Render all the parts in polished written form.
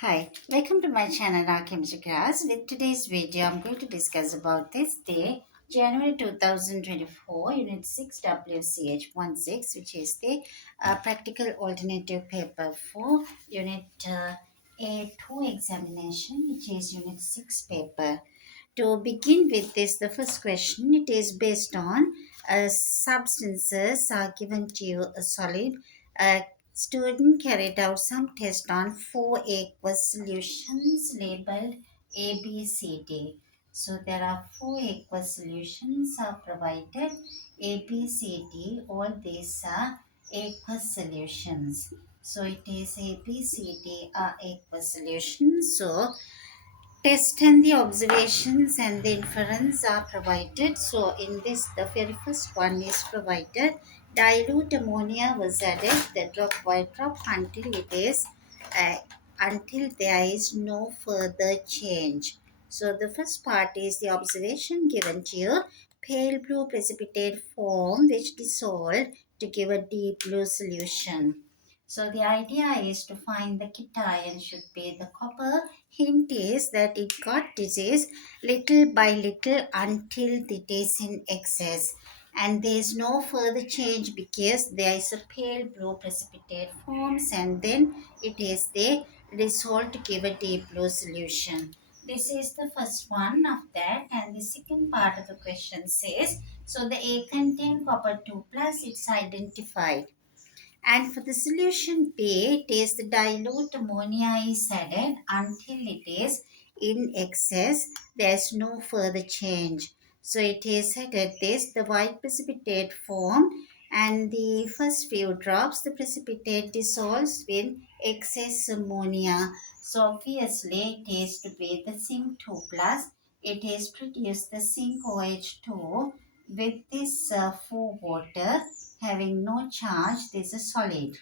Hi, welcome to my channel our Chemistry class. With today's video, I'm going to discuss about this day, January 2024, Unit 6 WCH16, which is the practical alternative paper for Unit A2 examination, which is Unit 6 paper. To begin with this, the first question, it is based on substances are given to you a solid. Student carried out some test on four aqueous solutions labeled A, B, C, D. So there are four aqueous solutions are provided, A, B, C, D. All these are aqueous solutions. So it is A, B, C, D are aqueous solutions. So test and the observations and the inference are provided. So in this, the very first one is provided. Dilute ammonia was added, the drop by drop uh, until there is no further change. So the first part is the observation given to you. Pale blue precipitate form which dissolved to give a deep blue solution. So the idea is to find the cation should be the copper. Hint is that it got disease little by little until it is in excess, and there is no further change because there is a pale blue precipitate forms and then it is the dissolved to give a deep blue solution. This is the first one of that, and the second part of the question says, so the A contain copper 2 plus, it's identified. And for the solution B, it is the dilute ammonia is added until it is in excess. There is no further change. So it is added this, the white precipitate form, and the first few drops, the precipitate dissolves with excess ammonia. So obviously it is to be the zinc 2 plus. It is produced the zinc OH2 with this 4 water having no charge. This is solid.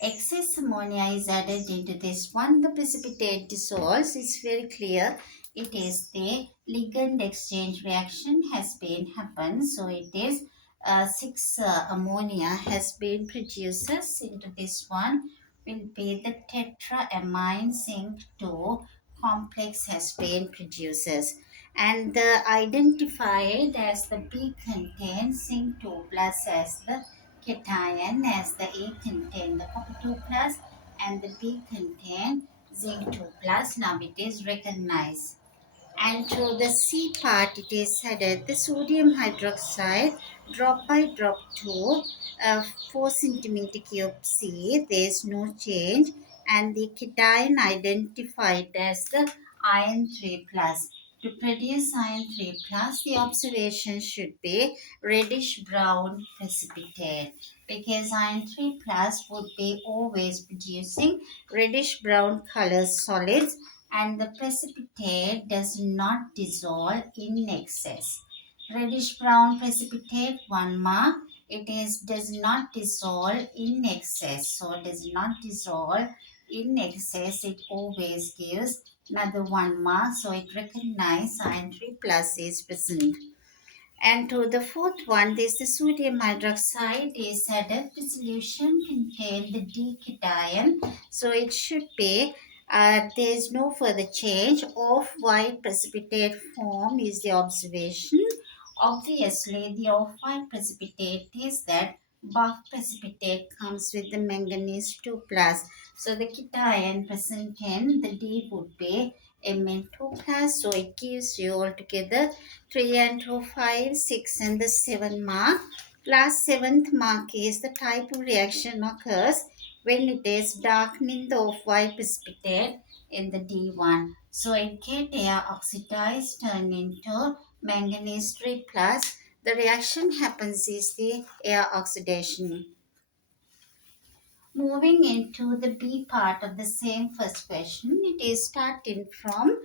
Excess ammonia is added into this one. The precipitate dissolves. It's very clear. It is the ligand exchange reaction has been happened. So it is 6 ammonia has been produces into this one will be the tetraamine zinc 2 complex has been produces, and the identified as the B contains zinc 2 plus as the cation, as the A contain the copper 2 plus and the B contain zinc 2 plus. Now it is recognized. And to the C part, it is added the sodium hydroxide drop by drop to 4 centimeter cube C. There is no change, and the cation identified as the iron 3 plus. To produce iron 3 plus, the observation should be reddish brown precipitate, because iron 3 plus would be always producing reddish brown color solids, and the precipitate does not dissolve in excess. Reddish brown precipitate, 1 mark. It is does not dissolve in excess. So does not dissolve in excess. It always gives another 1 mark. So it recognizes iron 3 plus is present. And to the fourth one, this the sodium hydroxide is added. The solution contain the D cation. So it should be there is no further change. Off-white precipitate form is the observation. Obviously, the off-white precipitate is that buff precipitate comes with the manganese 2 plus. So the cation present in the D would be Mn2 plus. So it gives you altogether 3 and 2, 5, 6 and the 7 mark. Last seventh mark is the type of reaction occurs when it is darkening the off-white precipitate in the D1. So it get air oxidized turn into manganese 3 plus. The reaction happens is the air oxidation. Moving into the B part of the same first question, it is starting from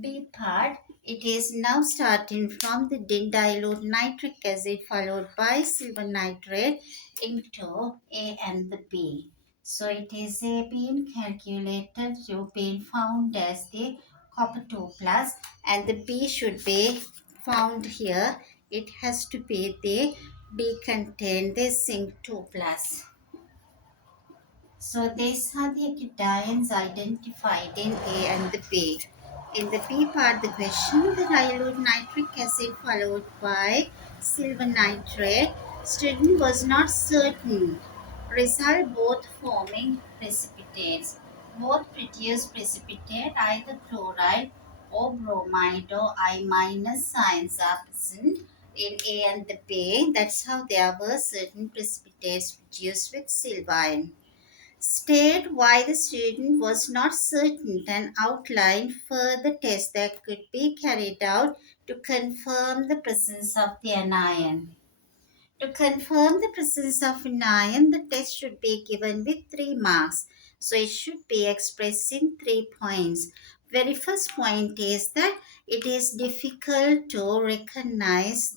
B part. It is now starting from the dilute nitric acid followed by silver nitrate into A and the B. So it is A being calculated to be found as the copper 2 plus, and the B should be found here. It has to be the B contain the zinc 2 plus. So these are the cations identified in A and the B. In the B part, the question, the dilute nitric acid followed by silver nitrate, student was not certain. Result both forming precipitates. Both produce precipitate, either chloride or bromide or I minus signs are present in A and the B. That's how there were certain precipitates produced with silver ion. State why the student was not certain and outline further tests that could be carried out to confirm the presence of the anion. To confirm the presence of an ion, the test should be given with 3 marks. So it should be expressed in 3 points. Very first point is that it is difficult to recognize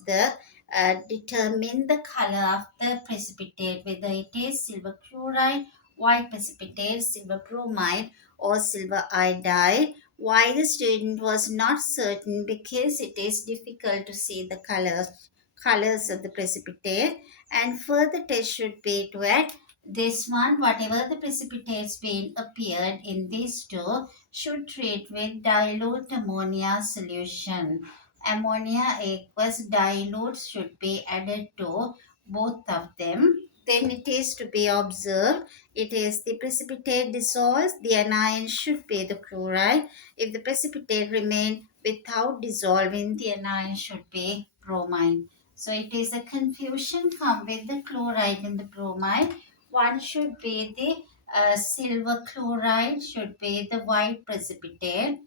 determine the color of the precipitate, whether it is silver chloride, white precipitate, silver bromide, or silver iodide. Why the student was not certain? Because it is difficult to see the colors of the precipitate, and further test should be to add this one, whatever the precipitates been appeared in these two should treat with dilute ammonia solution. Ammonia aqueous dilute should be added to both of them. Then it is to be observed, it is the precipitate dissolves, the anion should be the chloride. If the precipitate remain without dissolving, the anion should be bromine. So it is a confusion come with the chloride and the bromide. One should be the silver chloride, should be the white precipitate,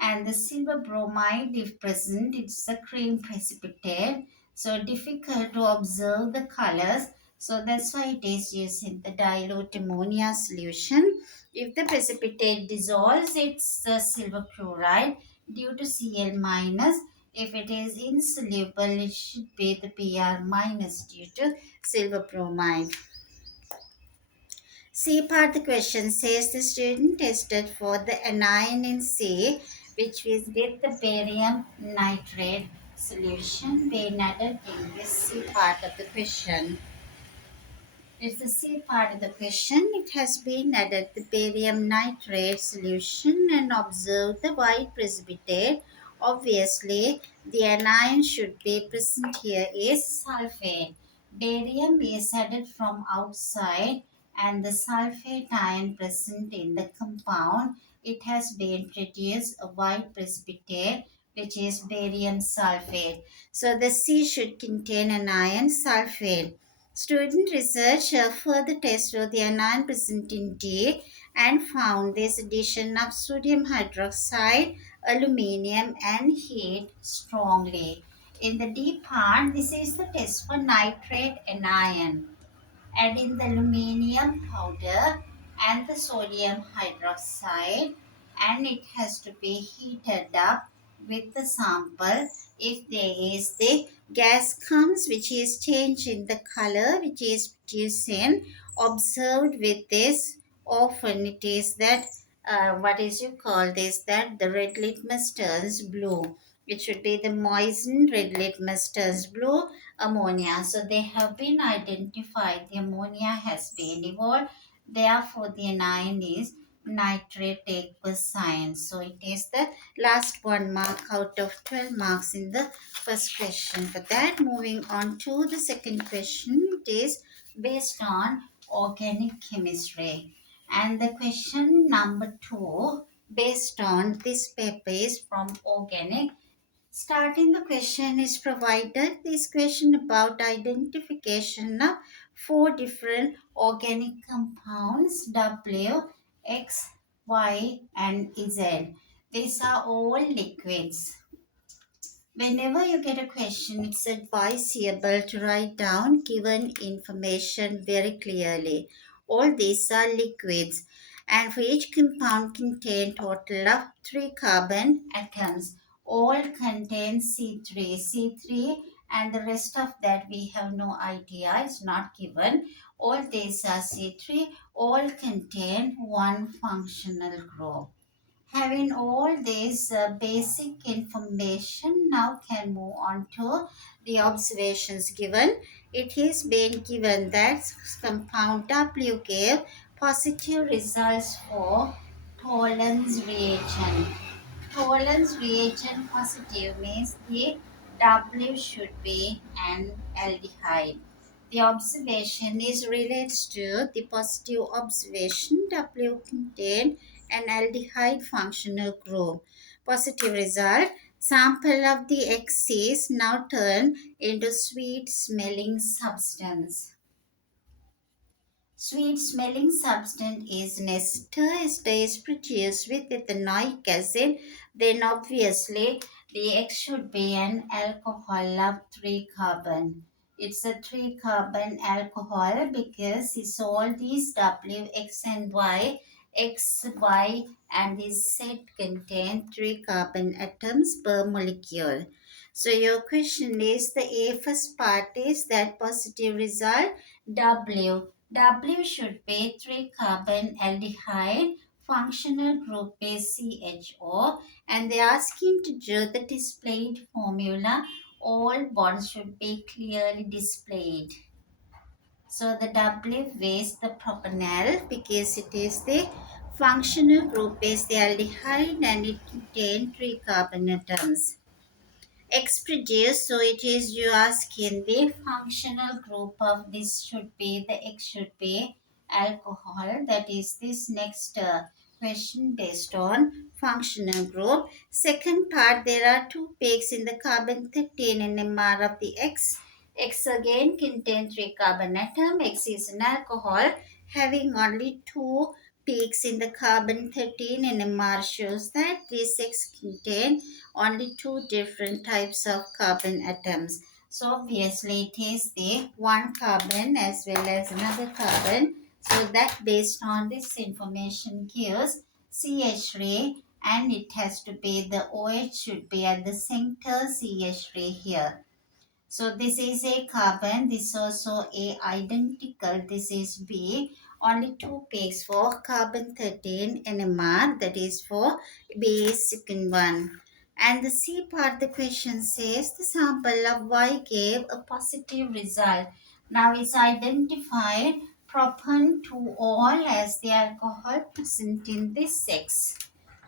and the silver bromide, if present, it's a cream precipitate. So difficult to observe the colors. So that's why it is used in the dilute ammonia solution. If the precipitate dissolves, it's the silver chloride due to Cl minus. If it is insoluble, it should be the Br minus due to silver bromide. C part the question says the student tested for the anion in C, which is with the barium nitrate solution being added in this C part of the question. It's the C part of the question. It has been added the barium nitrate solution and observed the white precipitate. Obviously, the anion should be present here is sulfate. Barium is added from outside and the sulfate ion present in the compound. It has been produced a white precipitate which is barium sulfate. So the C should contain an ion sulfate. Student research further tested the anion present in D and found this addition of sodium hydroxide, aluminium, and heat strongly. In the D part, this is the test for nitrate anion. Add in the aluminium powder and the sodium hydroxide, and it has to be heated up with the sample. If there is the gas comes which is changed in the color which is producing, observed with this, often it is that what is you call this, that the red litmus turns blue. It should be the moistened red litmus turns blue ammonia. So they have been identified. The ammonia has been evolved. Therefore, the anion is nitrate aqueous science. So it is the last 1 mark out of 12 marks in the first question. For that, moving on to the second question, it is based on organic chemistry. And the question number 2, based on this paper, is from organic. Starting the question is provided this question about identification of 4 different organic compounds W, X, Y, and Z. These are all liquids. Whenever you get a question, it's advisable to write down given information very clearly. All these are liquids, and for each compound contain total of 3 carbon atoms. All contain C3. C3 and the rest of that we have no idea, it's not given. All these are C3, all contain one functional group. Having all this basic information, now can move on to the observations given. It is been given that compound W gave Positive results for Tollens reagent. Tollens reagent positive means the W should be an aldehyde. The observation is related to the positive observation. W contain an aldehyde functional group. Positive result. Sample of the X is now turned into sweet smelling substance. Sweet smelling substance is an ester. Ester is produced with ethanoic acid. Then obviously the X should be an alcohol of 3 carbon. It's a 3 carbon alcohol because it's all these W, X and Y. X, Y and this set contain 3 carbon atoms per molecule. So your question is the A first part is that positive result W. W should be 3 carbon aldehyde, functional group is CHO, and they ask him to draw the displayed formula. All bonds should be clearly displayed. So the W is the propanol because it is the functional group is the aldehyde and it contains 3 carbon atoms. X produce, so it is you asking the functional group of this should be the X should be alcohol. That is this next question based on functional group. Second part, there are two peaks in the carbon 13 NMR of the X. X again contains 3 carbon atom. X is an alcohol having only two peaks in the carbon 13 NMR shows that this X contain only two different types of carbon atoms. So obviously it is the one carbon as well as another carbon. So that based on this information gives CH3 and it has to be the OH should be at the center CH3 here. So this is a carbon, this also a identical, this is B. Only two peaks for carbon 13 NMR, that is for B is second one. And the C part the question says the sample of Y gave a positive result. Now it's identified propan 2 all as the alcohol present in this X.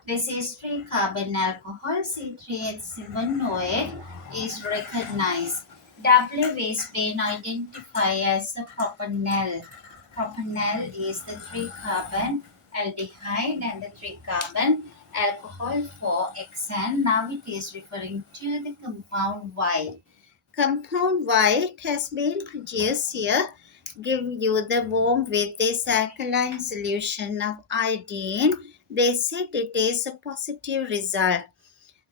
This is 3 carbon alcohol C3H7OH is recognized. W is being identified as the propanol. Propanol is the 3 carbon aldehyde and the 3 carbon alcohol for xn. Now it is referring to the compound Y. Compound Y has been produced here. Give you the warm with this alkaline solution of iodine. They said it is a positive result.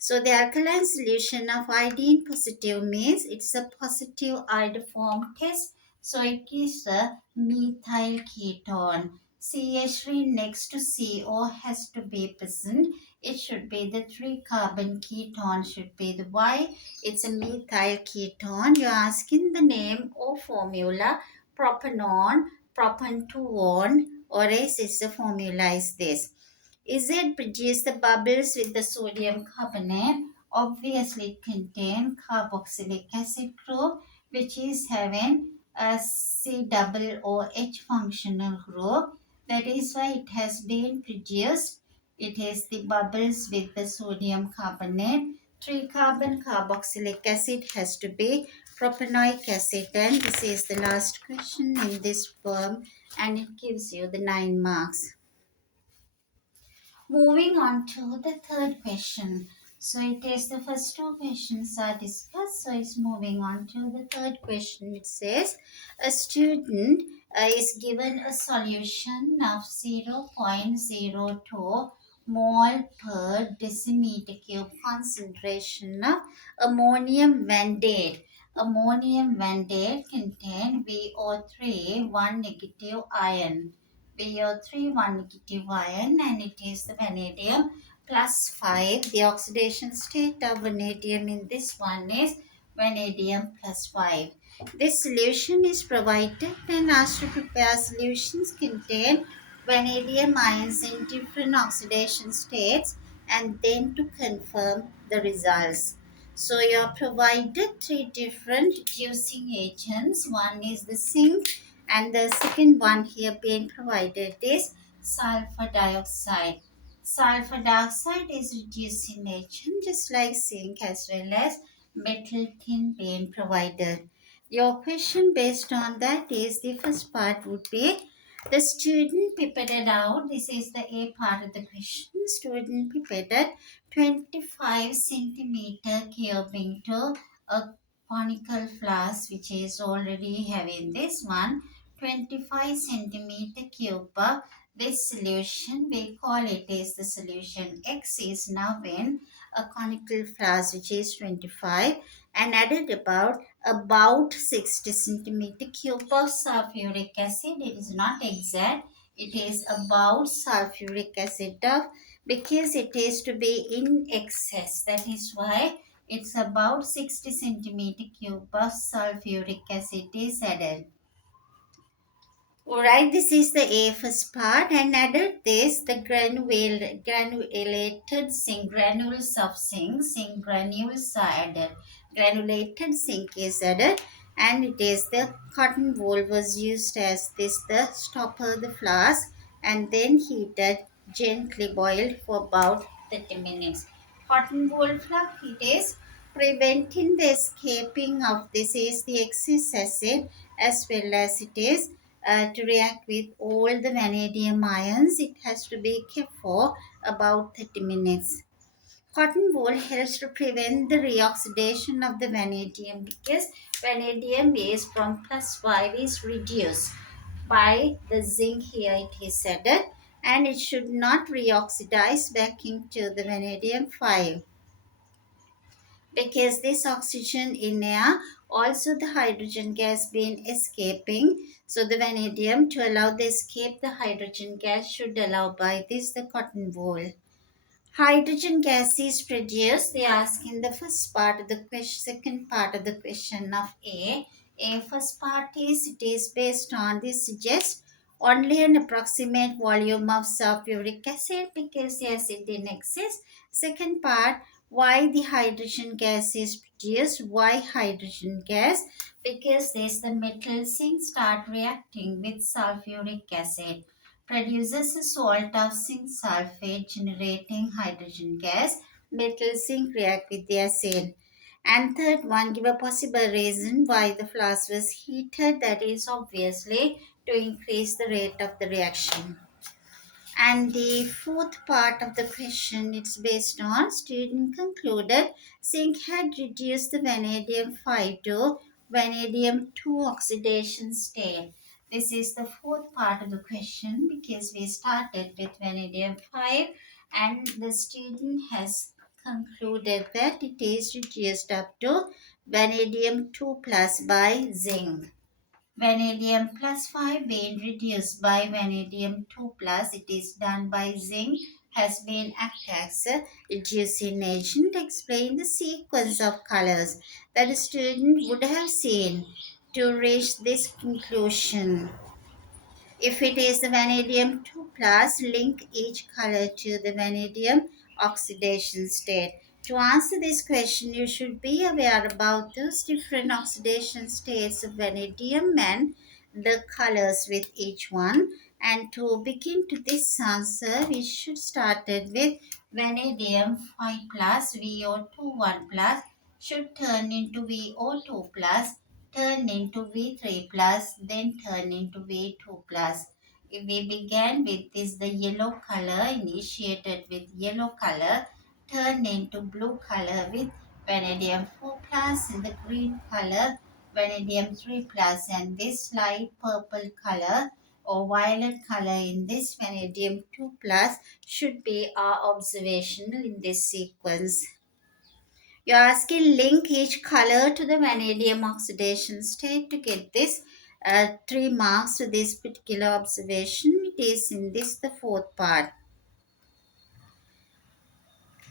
So the alkaline solution of iodine positive means it's a positive iodoform test. So it is a methyl ketone. CH3 next to CO has to be present. It should be the 3 carbon ketone should be the Y. It's a methyl ketone. You're asking the name or formula propanone, propan 2-on or else it's the formula is this. Is it produce the bubbles with the sodium carbonate? Obviously, it contains carboxylic acid group, which is having a COOH functional group. That is why it has been produced. It is the bubbles with the sodium carbonate. 3 carbon carboxylic acid has to be propanoic acid. And this is the last question in this form, and it gives you the 9 marks. Moving on to the third question. So it is the first two questions are discussed. So it's moving on to the third question. It says a student is given a solution of 0.02 mole per decimeter cube concentration of ammonium vanadate. Ammonium vanadate contain VO3, 1 negative ion. VO3 1 negative ion and it is the vanadium plus 5. The oxidation state of vanadium in this one is vanadium plus 5. This solution is provided and asked to prepare solutions contain vanadium ions in different oxidation states and then to confirm the results. So you are provided three different reducing agents. One is the zinc And the second one here being provided is sulfur dioxide. Sulfur dioxide is reduced in nature just like zinc as well as metal tin being provided. Your question based on that is the first part would be the student pipetted out. This is the A part of the question. Student pipetted 25 centimeter cube into a conical flask which is already having this one 25 centimeter cube of this solution. We call it as the solution X is now in a conical flask which is 25 and added about 60 centimeter cube of sulfuric acid. It is not exact. It is about sulfuric acid of because it is to be in excess. That is why it's about 60 centimeter cube of sulfuric acid is added. Alright, this is the A first part and added this the granulated zinc granules of zinc granules are added. Granulated zinc is added and it is the cotton wool was used as this the stopper the flask and then heated gently boiled for about 30 minutes. Cotton wool flask it is preventing the escaping of this is the excess acid as well as it is to react with all the vanadium ions. It has to be kept for about 30 minutes. Cotton wool helps to prevent the reoxidation of the vanadium because vanadium is from plus 5 is reduced by the zinc here it is added and it should not reoxidize back into the vanadium 5 because this oxygen in air also the hydrogen gas been escaping, so the vanadium to allow the escape the hydrogen gas should allow by this the cotton wool. Hydrogen gas is produced. They ask in the first part of the question, second part of the question of A. A first part is it is based on this suggests only an approximate volume of sulfuric acid because the acid didn't exist. Second part, why the hydrogen gas is produced? Why hydrogen gas? Because this the metal zinc start reacting with sulfuric acid produces a salt of zinc sulfate generating hydrogen gas. Metal zinc react with the acid. And third one, give a possible reason why the flask was heated. That is obviously to increase the rate of the reaction. And the fourth part of the question, it's based on student concluded zinc had reduced the vanadium 5 to vanadium 2 oxidation state. This is the fourth part of the question because we started with vanadium 5 and the student has concluded that it is reduced up to vanadium 2 plus by zinc. Vanadium plus 5 being reduced by vanadium 2 plus, it is done by zinc, has been acted as a reducing agent. Explain the sequence of colors that the student would have seen to reach this conclusion. If it is the vanadium 2 plus, link each color to the vanadium oxidation state. To answer this question, you should be aware about those different oxidation states of vanadium and the colors with each one. And to begin to this answer, we should start it with vanadium 5 plus VO2 1 plus should turn into VO2 plus turn into V3 plus, then turn into V2 plus. If we began with this, the yellow color, initiated with yellow color, turned into blue color with vanadium 4 plus, and the green color, vanadium 3 plus, and this light purple color or violet color in this vanadium 2 plus should be our observational in this sequence. You're asking link each color to the vanadium oxidation state to get this 3 marks to this particular observation. It is in this the fourth part.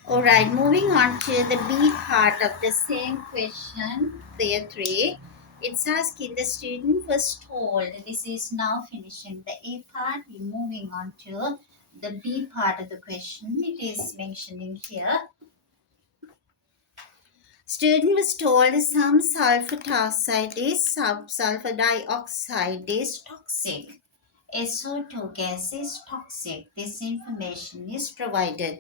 Alright, moving on to the B part of the same question, there 3. It's asking the student was told, this is now finishing the A part, we're moving on to the B part of the question. It is mentioning here Student was told some sulfur dioxide is toxic. SO2 gas is toxic. This information is provided.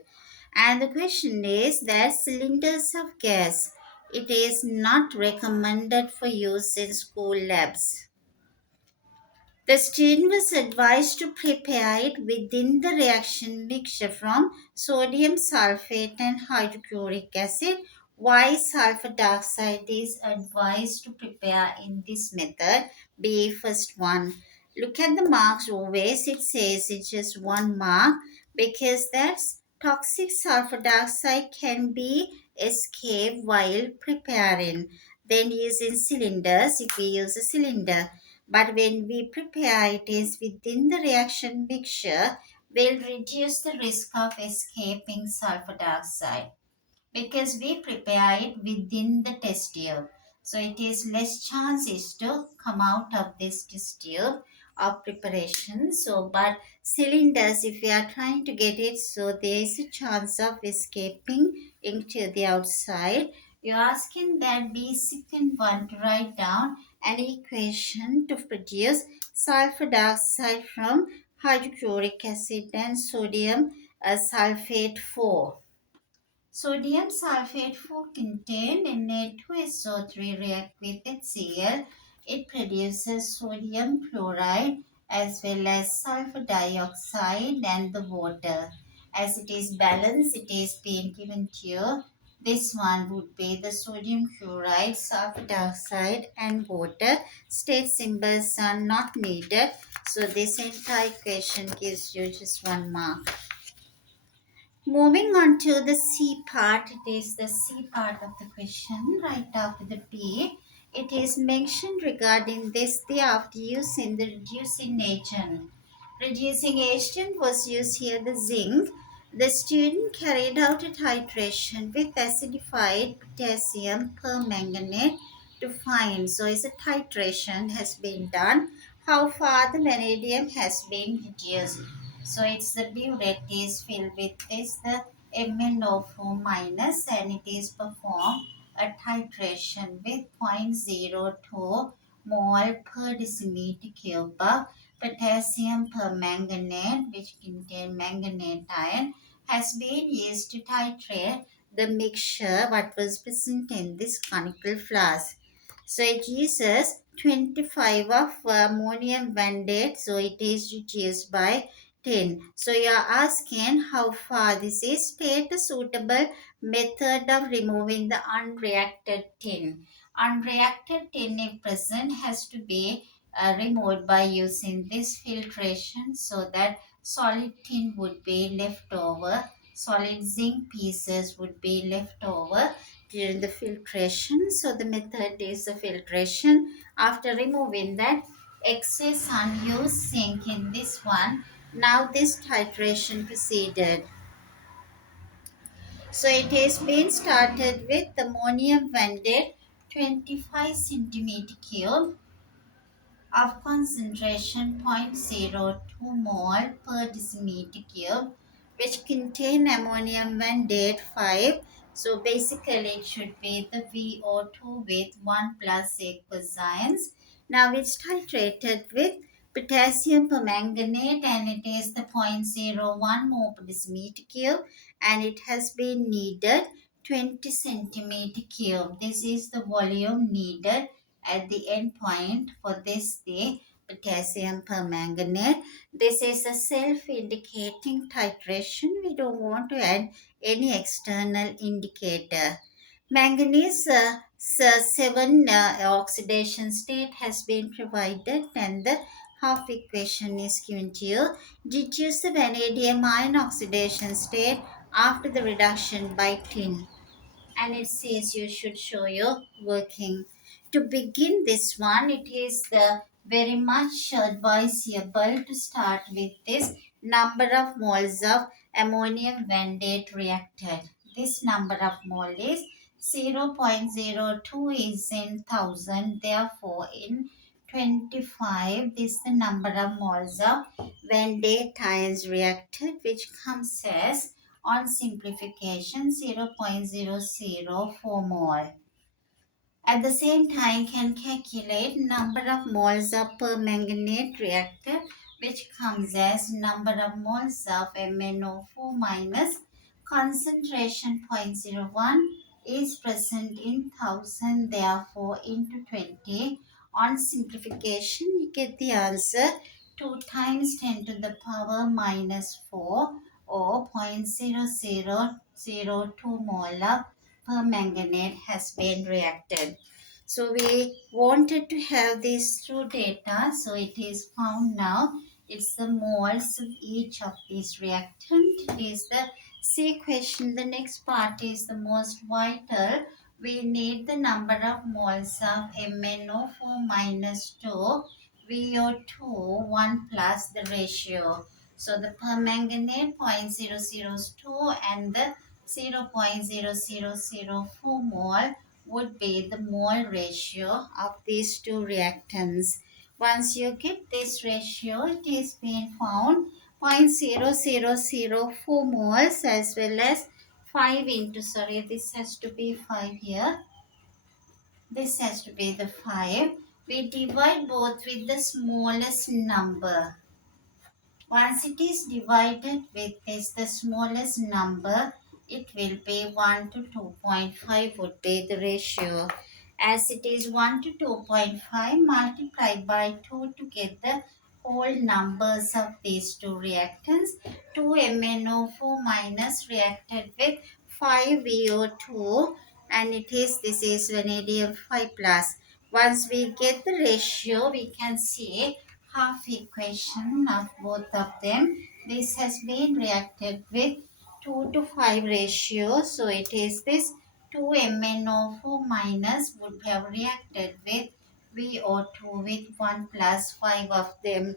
And the question is that cylinders of gas, it is not recommended for use in school labs. The student was advised to prepare it within the reaction mixture from sodium sulfate and hydrochloric acid. Why sulfur dioxide is advised to prepare in this method? B, first one. Look at the marks always. It says it's just one mark because that's toxic sulfur dioxide can be escaped while preparing. Then using cylinders, if we use a cylinder, but when we prepare it is within the reaction mixture, will reduce the risk of escaping sulfur dioxide because we prepare it within the test tube. So it is less chances to come out of this test tube of preparation. So, but cylinders, if we are trying to get it, so there is a chance of escaping into the outside. You're asking that be second one to write down an equation to produce sulfur dioxide from hydrochloric acid and sodium sulfate 4. Sodium sulfate 4 contain Na2SO3 react with HCl. It produces sodium chloride as well as sulfur dioxide and the water. As it is balanced, it is being given to you. This one would be the sodium chloride, sulfur dioxide and water. State symbols are not needed. So this entire equation gives you just 1 mark. Moving on to the C part, it is the C part of the question, right after the B. It is mentioned regarding this the after using the reducing agent. Reducing agent was used here the zinc. The student carried out a titration with acidified potassium permanganate to find. So, is a titration has been done. How far the vanadium has been reduced. So it's the burette is filled with this the MnO4 minus and it is performed a titration with 0.02 mole per decimeter cube of potassium permanganate which contain manganate ion has been used to titrate the mixture what was present in this conical flask. So it uses 25 of ammonium vanadate so it is reduced by 10. So you are asking how far this is. State a suitable method of removing the unreacted tin. Unreacted tin if present has to be removed by using this filtration so that solid tin would be left over. Solid zinc pieces would be left over during the filtration. So the method is the filtration. After removing that excess unused zinc in this one, now this titration proceeded. So it has been started with ammonium vanadate 25 centimeter cube of concentration 0.02 mole per decimeter cube which contain ammonium vanadate 5. So basically it should be the VO2 with 1 plus aqueous ions. Now it's titrated with potassium permanganate and it is the 0.01 mole per decimeter cube and it has been needed 20 centimeter cube. This is the volume needed at the end point for this the potassium permanganate. This is a self-indicating titration. We don't want to add any external indicator. Manganese 7 oxidation state has been provided and the half equation is given to you. Deduce the vanadium ion oxidation state after the reduction by tin and it says you should show your working. To begin this one, it is the very much advisable to start with this number of moles of ammonium vanadate reacted. This number of mole is 0.02 is in 1000, therefore in 25 this is the number of moles of vanadate ions reacted which comes as On simplification, 0.004 mole. At the same time, can calculate number of moles of permanganate reactor, which comes as number of moles of MnO4 minus concentration 0.01 is present in 1000, therefore into 20. On simplification, you get the answer 2 times 10 to the power minus 4 or 0.0002 mole of permanganate has been reacted. So we wanted to have these two data, so it is found now. It's the moles of each of these reactant. It is the C question. The next part is the most vital. We need the number of moles of MnO4 minus 2, VO2 1 plus the ratio. So the permanganate 0.002 and the 0.0004 mole would be the mole ratio of these two reactants. Once you get this ratio, it is being found 0.0004 moles as well as 5 into, sorry, this has to be 5 here. This has to be the 5. We divide both with the smallest number. Once it is divided with this, the smallest number, it will be 1 to 2.5 would be the ratio. As it is 1 to 2.5, multiply by 2 to get the whole numbers of these two reactants. 2 MnO4 minus reacted with 5 VO2, and this is vanadium 5 plus. Once we get the ratio, we can see half equation of both of them. This has been reacted with 2 to 5 ratio. So it is this 2 MnO4 minus would have reacted with VO2 with 1 plus 5 of them.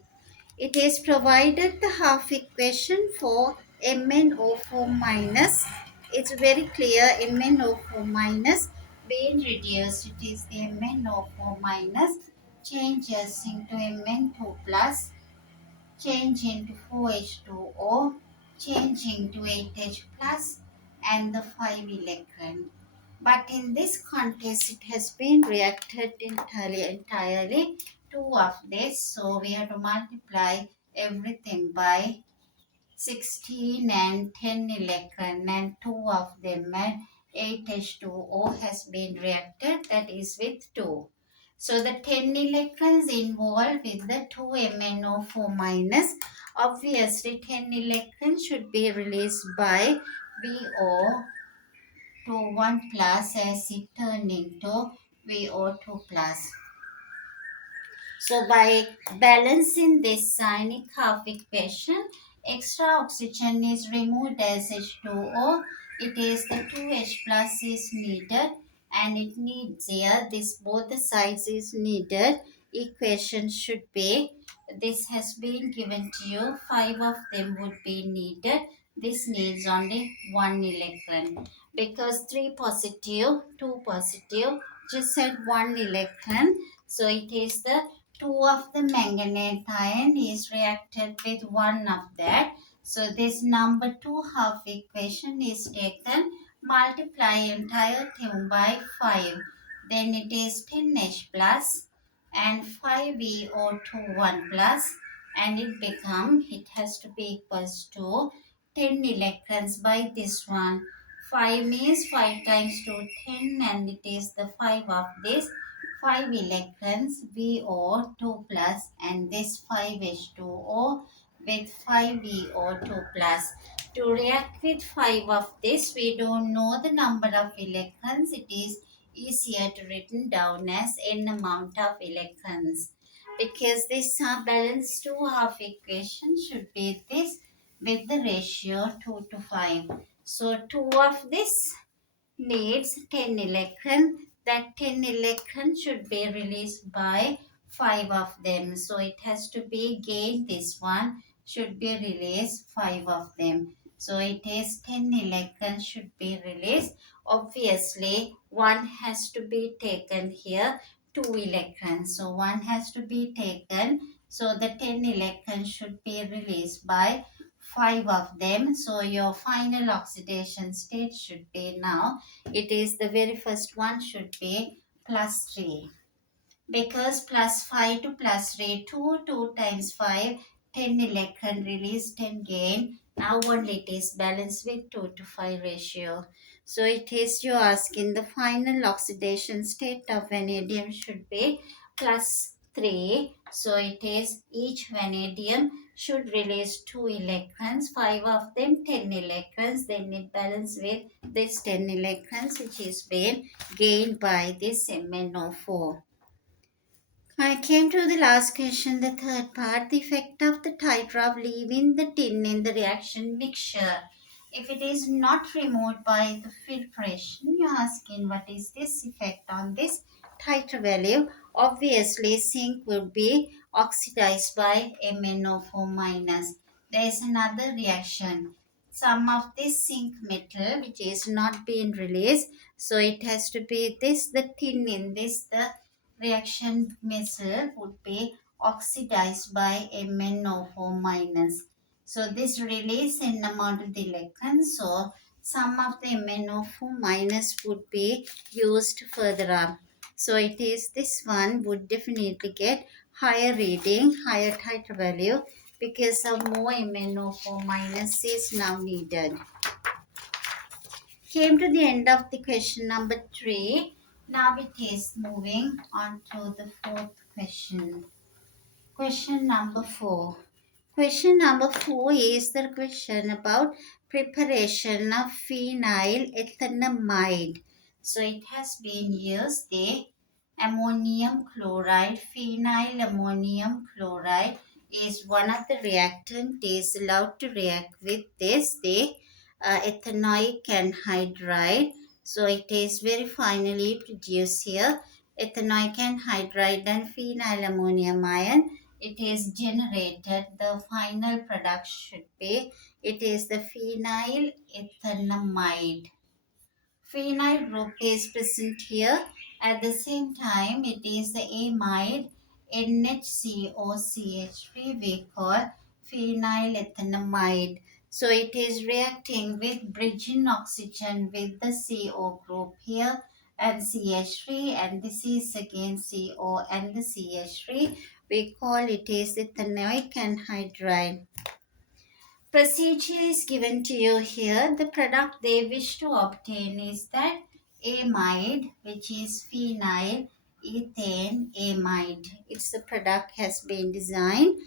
It is provided the half equation for MnO4 minus. It's very clear MnO4 minus being reduced. It is the MnO4 minus changes into Mn2 plus, change into 4H2O, change into 8H plus and the 5 electron. But in this context, it has been reacted entirely two of this. So we have to multiply everything by 16 and 10 electron, and two of them at 8H2O has been reacted, that is with 2. So the 10 electrons involved with the 2 MnO4 minus, obviously 10 electrons should be released by VO to 1 plus as it turned into VO2 plus. So by balancing this cyanic half equation, extra oxygen is removed as H2O. It is the 2H plus is needed, and it needs here this both the sides is needed. Equation should be, this has been given to you, 5 of them would be needed. This needs only 1 electron because 3 positive, 2 positive, just said 1 electron. So it is the 2 of the manganate ion is reacted with 1 of that. So this number 2 half equation is taken, multiply entire thing by 5. Then it is 10H plus and 5VO2 1 plus, and it has to be equals to 10 electrons by this one. 5 means 5 times 2 10, and it is the 5 of this 5 electrons VO2 plus, and this 5H2O with 5VO2 plus. To react with 5 of this, we don't know the number of electrons. It is easier to written down as n amount of electrons, because this balanced 2 half equation should be this with the ratio 2 to 5. So 2 of this needs 10 electron. That 10 electron should be released by 5 of them. So it has to be gain, this one should be released 5 of them. So it is 10 electrons should be released. Obviously, one has to be taken here, 2 electrons. So one has to be taken. So the 10 electrons should be released by 5 of them. So your final oxidation state should be now, it is the very first one should be plus 3, because plus 5 to plus 3, 2 times 5, 10 electron release, 10 gain. Now only it is balanced with 2 to 5 ratio. So it is you asking the final oxidation state of vanadium should be plus 3. So it is each vanadium should release 2 electrons, 5 of them 10 electrons, then it balance with this 10 electrons which is being gained by this MnO4. I came to the last question, the third part, the effect of the titer of leaving the tin in the reaction mixture. If it is not removed by the filtration, you are asking what is this effect on this titer value. Obviously, zinc would be oxidized by MnO4 minus. There is another reaction. Some of this zinc metal which is not being released, so it has to be this, the tin in this, the reaction mixture would be oxidized by MnO4 minus. So this release n amount of the electrons. So some of the MnO4 minus would be used further up. So it is this one would definitely get higher reading, higher titer value, because of more MnO4 minus is now needed. Came to the end of the question number 3. Now it is moving on to the fourth question. Question number 4. Question number 4 is the question about preparation of phenyl ethanamide. So it has been used the ammonium chloride, phenyl ammonium chloride is one of the reactant is allowed to react with this, the ethanoic anhydride. So it is very finally produced here. Ethanoic anhydride and phenyl ammonium ion, it is generated. The final product should be, it is the phenyl ethanamide. Phenyl group is present here. At the same time, it is the amide NHCOCH3 we call phenyl ethanamide. So it is reacting with bridging oxygen with the CO group here and CH3, and this is again CO and the CH3. We call it is ethanoic anhydride. Procedure is given to you here. The product they wish to obtain is that amide, which is phenyl ethane amide. It's the product has been designed.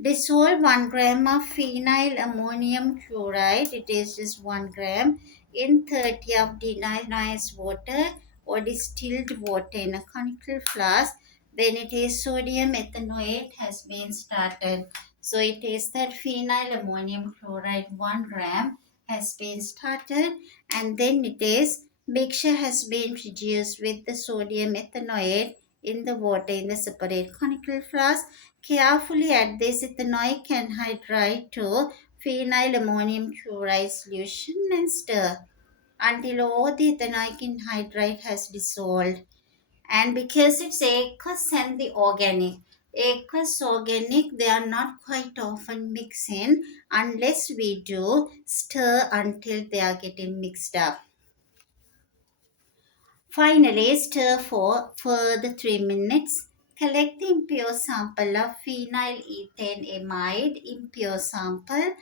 Dissolve 1 gram of phenyl ammonium chloride, it is just 1 gram, in 30 of deionized water or distilled water in a conical flask. Then it is sodium ethanoate has been started. So it is that phenyl ammonium chloride 1 gram has been started, and then it is mixture has been produced with the sodium ethanoate in the water in the separate conical flask. Carefully add this ethanoic anhydride to phenyl ammonium chloride solution and stir until all the ethanoic anhydride has dissolved. And because it's aqueous and the aqueous organic, they are not quite often mixing unless we do stir until they are getting mixed up. Finally, stir for further 3 minutes. Collect the impure sample of phenyl ethane amide impure sample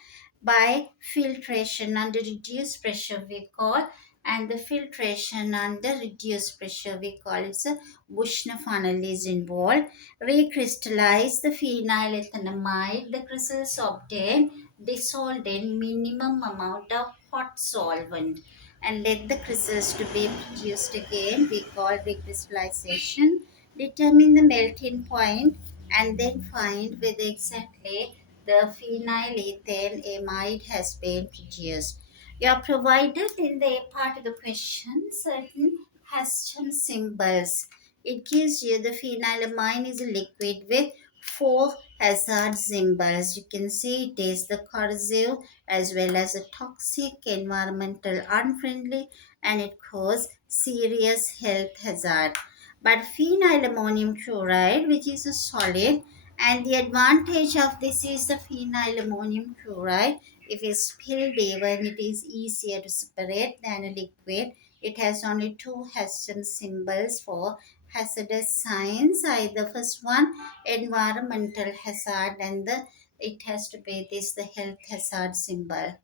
by filtration under reduced pressure we call, and the filtration under reduced pressure we call it's a Buchner funnel is involved. Recrystallize the phenyl ethanamide. The crystals obtained dissolved in minimum amount of hot solvent, and let the crystals to be produced again. We call recrystallization. Determine the melting point and then find whether exactly the phenyl ethane amide has been produced. You are provided in the A part of the question certain Hessian symbols. It gives you the phenylamine is a liquid with 4 hazard symbols. You can see it is the corrosive as well as a toxic, environmental unfriendly, and it causes serious health hazard. But phenyl ammonium chloride, which is a solid, and the advantage of this is the phenyl ammonium chloride, If it's spilled even, it is easier to separate than a liquid. It has only two Hessian symbols for hazardous signs. Either first one, environmental hazard, and it has to be this the health hazard symbol.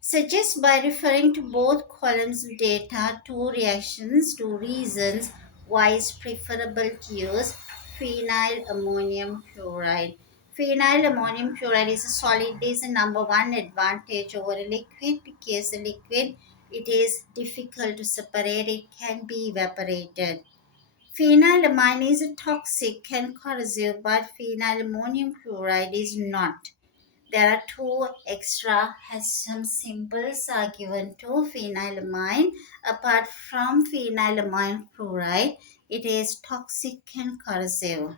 Suggest by referring to both columns of data two reactions, two reasons why it's preferable to use phenyl ammonium chloride. Phenyl ammonium chloride is a solid. It is a number one advantage over a liquid because a liquid it is difficult to separate. It can be evaporated. Phenylamine is toxic and corrosive, but phenyl ammonium chloride is not. There are two extra Hessian symbols are given to phenylamine. Apart from phenylamine chloride, it is toxic and corrosive.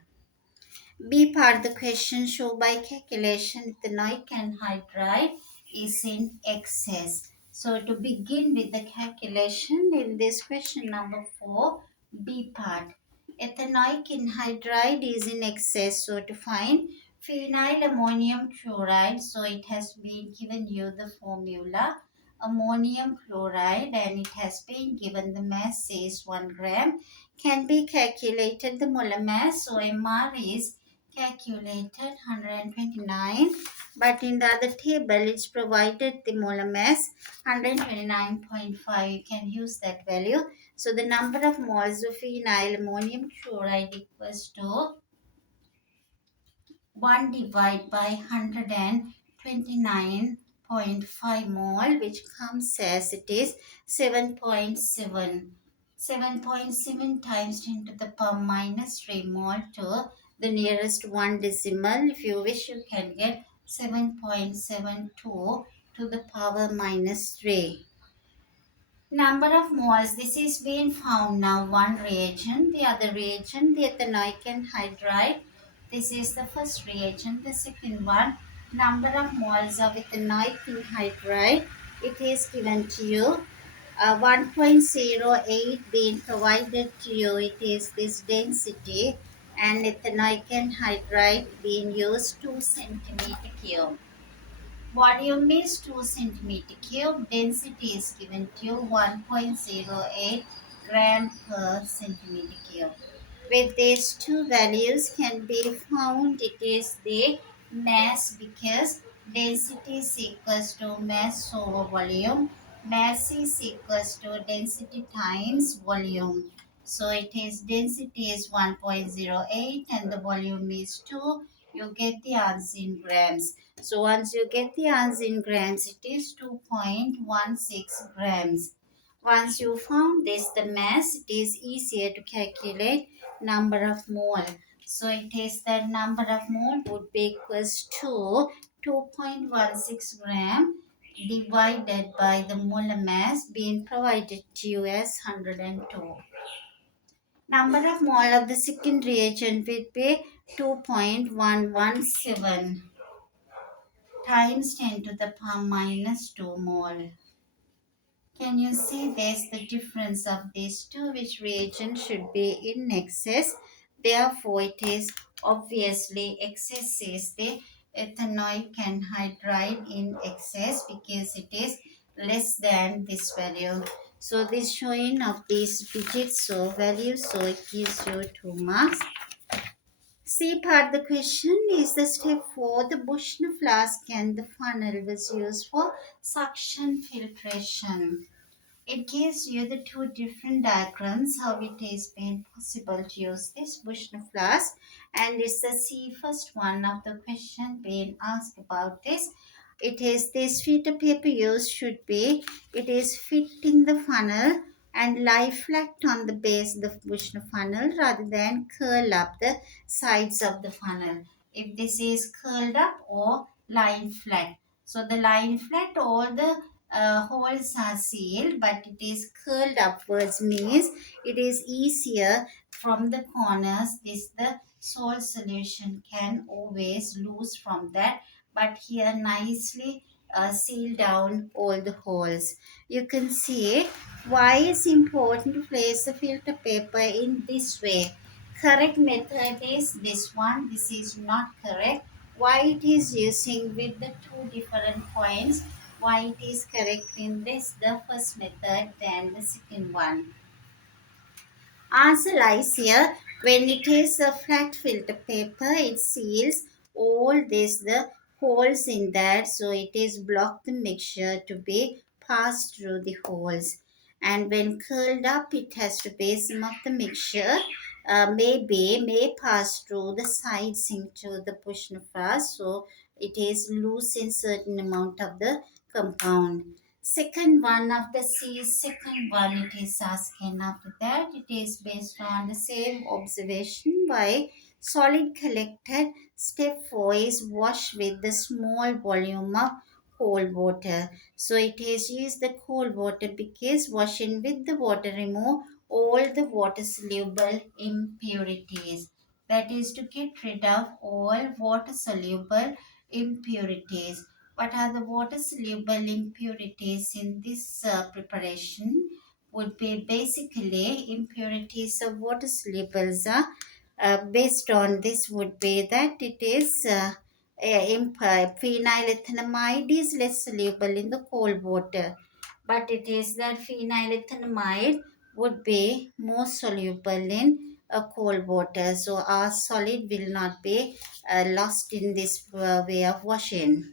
B part the question show by calculation ethanoic anhydride is in excess. So to begin with the calculation in this question number 4, B part. Ethanoic anhydride is in excess. So to find phenyl ammonium chloride, so it has been given you the formula ammonium chloride and it has been given the mass is 1 gram, can be calculated the molar mass. So MR is calculated 129, but in the other table it's provided the molar mass 129.5. You can use that value. So the number of moles of phenyl ammonium chloride equals to 1 divided by 129.5 mole, which comes as it is 7.7. 7.7 times 10 to the power minus 3 mole to the nearest one decimal. If you wish, you can get 7.72 to the power minus 3. Number of moles, this is being found now. One reagent, the other reagent, the ethanoic anhydride. This is the first reagent. The second one, number of moles of ethanoic anhydride. It is given to you. 1.08 being provided to you. It is this density, and ethanoic anhydride being used 2 centimeter cube. Volume is 2 centimeter cube. Density is given to you 1.08 gram per centimeter cube. With these two values can be found, it is the mass because density is equals to mass over volume. Mass is equals to density times volume. So it is density is 1.08 and the volume is 2. You get the answer in grams. So once you get the answer in grams, it is 2.16 grams. Once you found this, the mass, it is easier to calculate number of mole. So it is that number of mole would be equals to 2.16 gram divided by the molar mass being provided to you as 102. Number of mole of the second reagent would be 2.117 times 10 to the power minus 2 mole. Can you see there's the difference of these two, which reagent should be in excess? Therefore, it is obviously excess is the ethanoic anhydride in excess because it is less than this value. So this showing of these digits or values, so it gives you 2 marks. C part the question is the step 4. The Bushner flask and the funnel was used for suction filtration. It gives you the two different diagrams how it is been possible to use this Bushner flask, and it's the C first one of the question being asked about this. It is this filter paper used should be it is fit in the funnel and lie flat on the base of the Bushner funnel rather than curl up the sides of the funnel. If this is curled up or lying flat. So the lying flat, all the holes are sealed, but it is curled upwards means it is easier from the corners. This the salt solution can always lose from that, but here nicely seal down all the holes. You can see why it's important to place the filter paper in this way. Correct method is this one. This is not correct. why it is using with the two different points, why it is correct in this the first method than the second one. Answer lies here. When it is a flat filter paper, it seals all this the holes in that, so it is block the mixture to be passed through the holes. And when curled up, it has to be some of the mixture may pass through the sides into the portion of us, so it is loose in certain amount of the compound. Second one of the C, second one it is asking after that. It is based on the same observation by solid collected. Step 4 is wash with the small volume of cold water. So it is use the cold water because washing with the water remove all the water soluble impurities. That is to get rid of all water soluble impurities. What are the water soluble impurities in this preparation? Would be basically impurities of water solubles. Based on this, would be that it is phenylethanamide is less soluble in the cold water, but it is that phenylethanamide would be more soluble in cold water. So our solid will not be lost in this way of washing.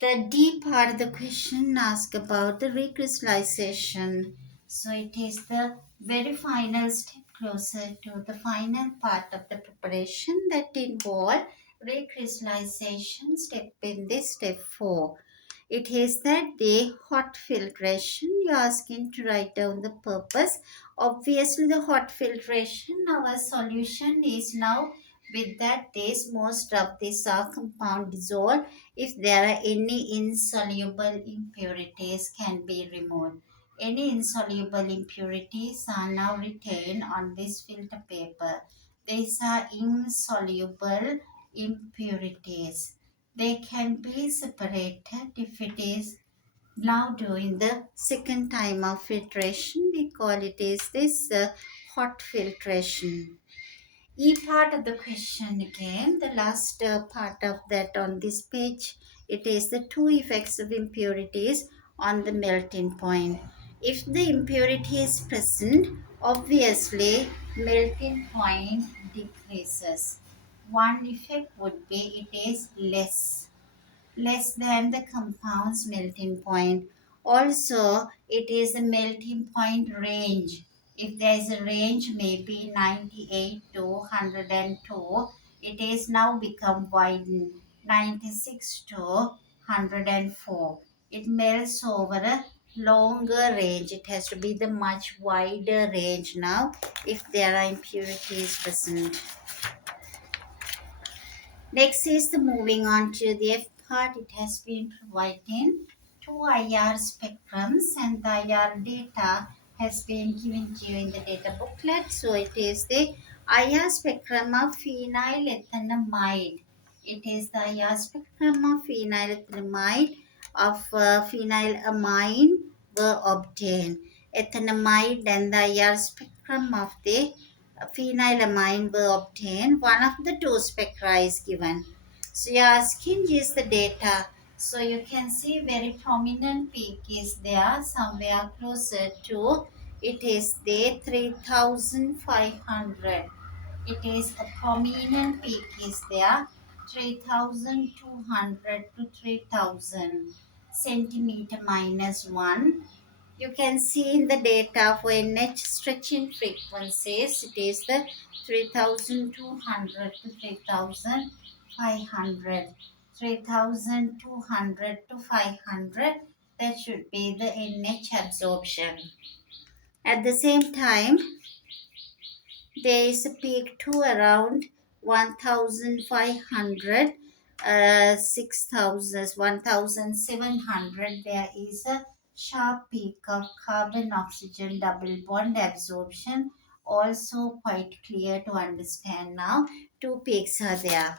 The D part of the question asks about the recrystallization. So it is the very final step closer to the final part of the preparation that involve recrystallization step in this step 4. It is that the hot filtration. You're asking to write down the purpose. Obviously, the hot filtration, our solution is now with that this most of these are compound dissolved. If there are any insoluble impurities can be removed. Any insoluble impurities are now retained on this filter paper. These are insoluble impurities. They can be separated if it is now doing the second time of filtration. We call it is this hot filtration. E part of the question again, the last part of that on this page, it is the two effects of impurities on the melting point. If the impurity is present, obviously melting point decreases. One effect would be it is less than the compound's melting point. Also, it is the melting point range. If there is a range, maybe 98 to 102, it is now become widened 96 to 104. It melts over a longer range. It has to be the much wider range now if there are impurities present. Next is the moving on to the F part. It has been providing two IR spectrums and the IR data has been given to you in the data booklet. So it is the IR spectrum of phenylethanamide. It is the IR spectrum of phenylethanamide of phenylamine were obtained. Ethanamide and the IR spectrum of the phenylamine were obtained. One of the two spectra is given. So you are asking is the data. So you can see very prominent peak is there somewhere closer to, it is the 3500. It is a prominent peak is there 3200 to 3000 centimeter minus 1. You can see in the data for NH stretching frequencies, it is the 3200 to 3500. 3200 to 500, that should be the NH absorption. At the same time, there is a peak to around 1500, 6000, 1700. There is a sharp peak of carbon oxygen double bond absorption, also quite clear to understand now. Two peaks are there.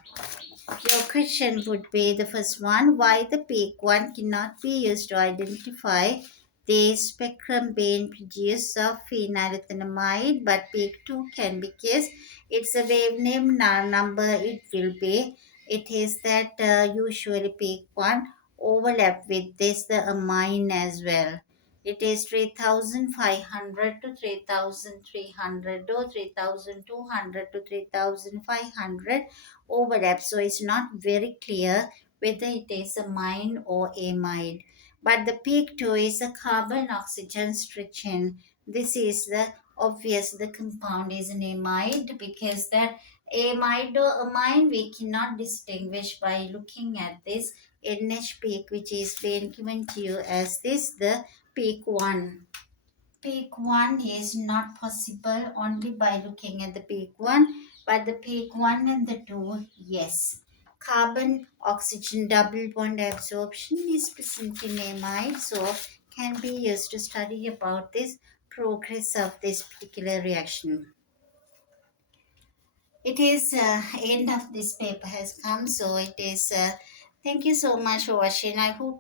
Your question would be the first one, why the peak one cannot be used to identify the spectrum being produced of phenylethanamide, but peak 2 can because it's a wave name number, it will be it is that usually peak 1 overlap with this the amine as well. It is 3500 to 3300 or 3200 to 3500 overlap. So it's not very clear whether it is amine or amide. But the peak 2 is a carbon oxygen stretching. This is the obvious the compound is an amide because that amide or amine we cannot distinguish by looking at this NH peak which is being given to you as this the peak 1. Peak 1 is not possible only by looking at the peak 1, but the peak 1 and the 2, yes. Carbon oxygen double bond absorption is present in amide, so can be used to study about this progress of this particular reaction. It is end of this paper has come, so it is thank you so much for watching. I hope